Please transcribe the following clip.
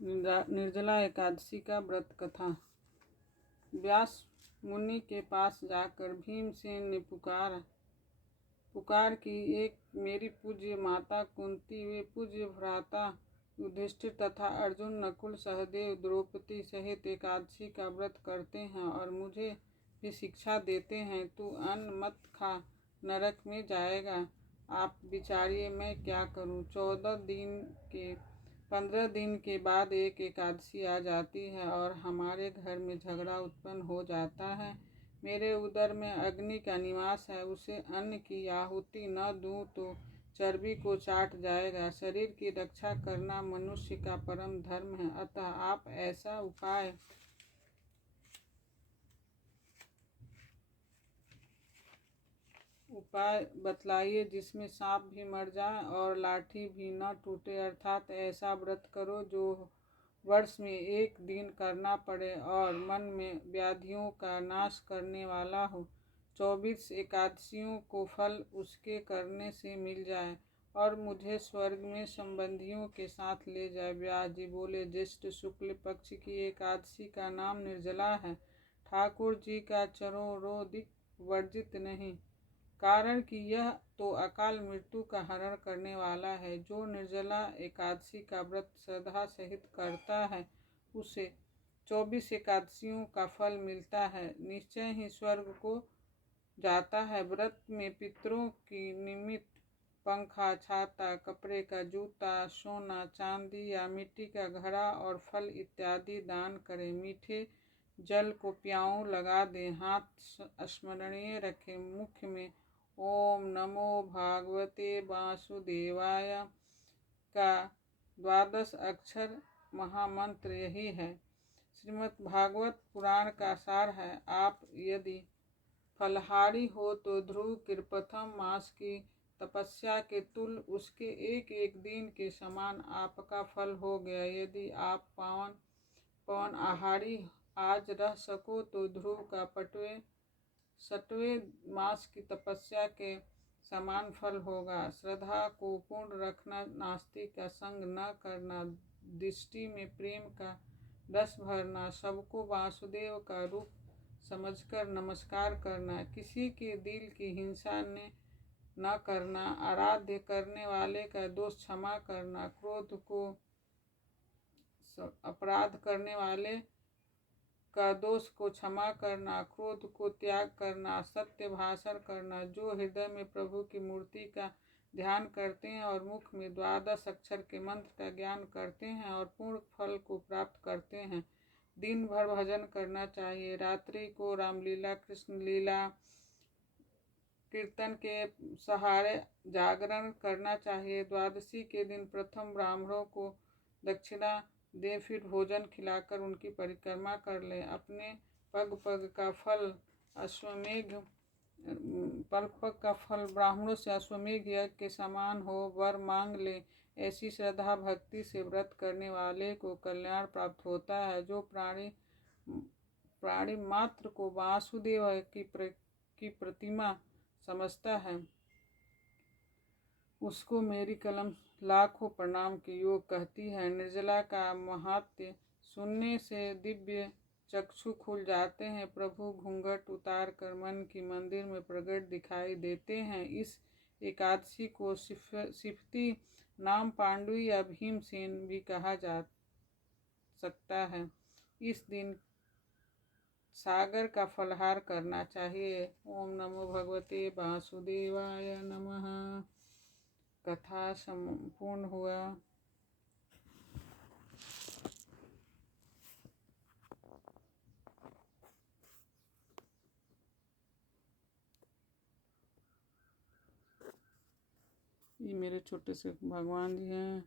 निर्जला एकादशी का व्रत कथा। व्यास मुनि के पास जाकर भीमसेन ने पुकार की, एक मेरी पूज्य माता कुंती, वे पूज्य भ्राता युधिष्ठिर तथा अर्जुन, नकुल, सहदेव, द्रौपदी सहित एकादशी का व्रत करते हैं और मुझे भी शिक्षा देते हैं। तू अन्न मत खा, नरक में जाएगा। आप विचारिए मैं क्या करूं। 15 दिन के बाद एक एकादशी आ जाती है और हमारे घर में झगड़ा उत्पन्न हो जाता है। मेरे उदर में अग्नि का निवास है, उसे अन्न की आहुति न दूं तो चर्बी को चाट जाएगा। शरीर की रक्षा करना मनुष्य का परम धर्म है, अतः आप ऐसा उपाय बतलाइए जिसमें सांप भी मर जाए और लाठी भी न टूटे। अर्थात ऐसा व्रत करो जो वर्ष में एक दिन करना पड़े और मन में व्याधियों का नाश करने वाला हो। 24 एकादशियों को फल उसके करने से मिल जाए और मुझे स्वर्ग में संबंधियों के साथ ले जाए। व्यास जी बोले, ज्येष्ठ शुक्ल पक्ष की एकादशी का नाम निर्जला है। ठाकुर जी का चरोरोदिक वर्जित नहीं, कारण कि यह तो अकाल मृत्यु का हरण करने वाला है। जो निर्जला एकादशी का व्रत श्रद्धा सहित करता है उसे 24 एकादशियों का फल मिलता है, निश्चय ही स्वर्ग को जाता है। व्रत में पितरों की निमित्त पंखा, छाता, कपड़े का जूता, सोना, चांदी या मिट्टी का घड़ा और फल इत्यादि दान करें। मीठे जल को प्याऊ लगा दें, हाथ स्मरणीय रखें, मुख में ओम नमो भागवते वासुदेवाय का 12 अक्षर महामंत्र यही है। श्रीमद् भागवत पुराण का सार है। आप यदि फलहारी हो तो ध्रुव कृपथम मास की तपस्या के तुल उसके एक एक दिन के समान आपका फल हो गया। यदि आप पवन आहारी आज रह सको तो ध्रुव का 6वें मास की तपस्या के समान फल होगा। श्रद्धा को पूर्ण रखना, नास्तिक का संग न करना, दृष्टि में प्रेम का रस भरना, सबको वासुदेव का रूप समझकर नमस्कार करना, किसी के दिल की हिंसा न करना, आराध्य करने वाले का दोष क्षमा करना, क्रोध को अपराध करने वाले का दोष को क्षमा करना, क्रोध को त्याग करना, सत्य भाषण करना। जो हृदय में प्रभु की मूर्ति का ध्यान करते हैं और मुख में 12 अक्षर के मंत्र का ज्ञान करते हैं और पूर्ण फल को प्राप्त करते हैं। दिन भर भजन करना चाहिए। रात्रि को रामलीला, कृष्ण लीला, कीर्तन के सहारे जागरण करना चाहिए। द्वादशी के दिन प्रथम ब्राह्मणों को दक्षिणा दे, फिर भोजन खिलाकर उनकी परिक्रमा कर ले। अपने पग पग का फल ब्राह्मणों से अश्वमेघ यज्ञ के समान हो, वर मांग ले। ऐसी श्रद्धा भक्ति से व्रत करने वाले को कल्याण प्राप्त होता है। जो प्राणी मात्र को वासुदेव की प्रतिमा समझता है उसको मेरी कलम लाखों प्रणाम के योग कहती है। निर्जला का महात्म्य सुनने से दिव्य चक्षु खुल जाते हैं। प्रभु घूंघट उतार कर मन की मंदिर में प्रकट दिखाई देते हैं। इस एकादशी को सिफती नाम पांडु या भीमसेन भी कहा जा सकता है। इस दिन सागर का फलहार करना चाहिए। ओम नमो भगवते वासुदेवाय नमः। कथा संपूर्ण हुआ। ये मेरे छोटे से भगवान जी हैं।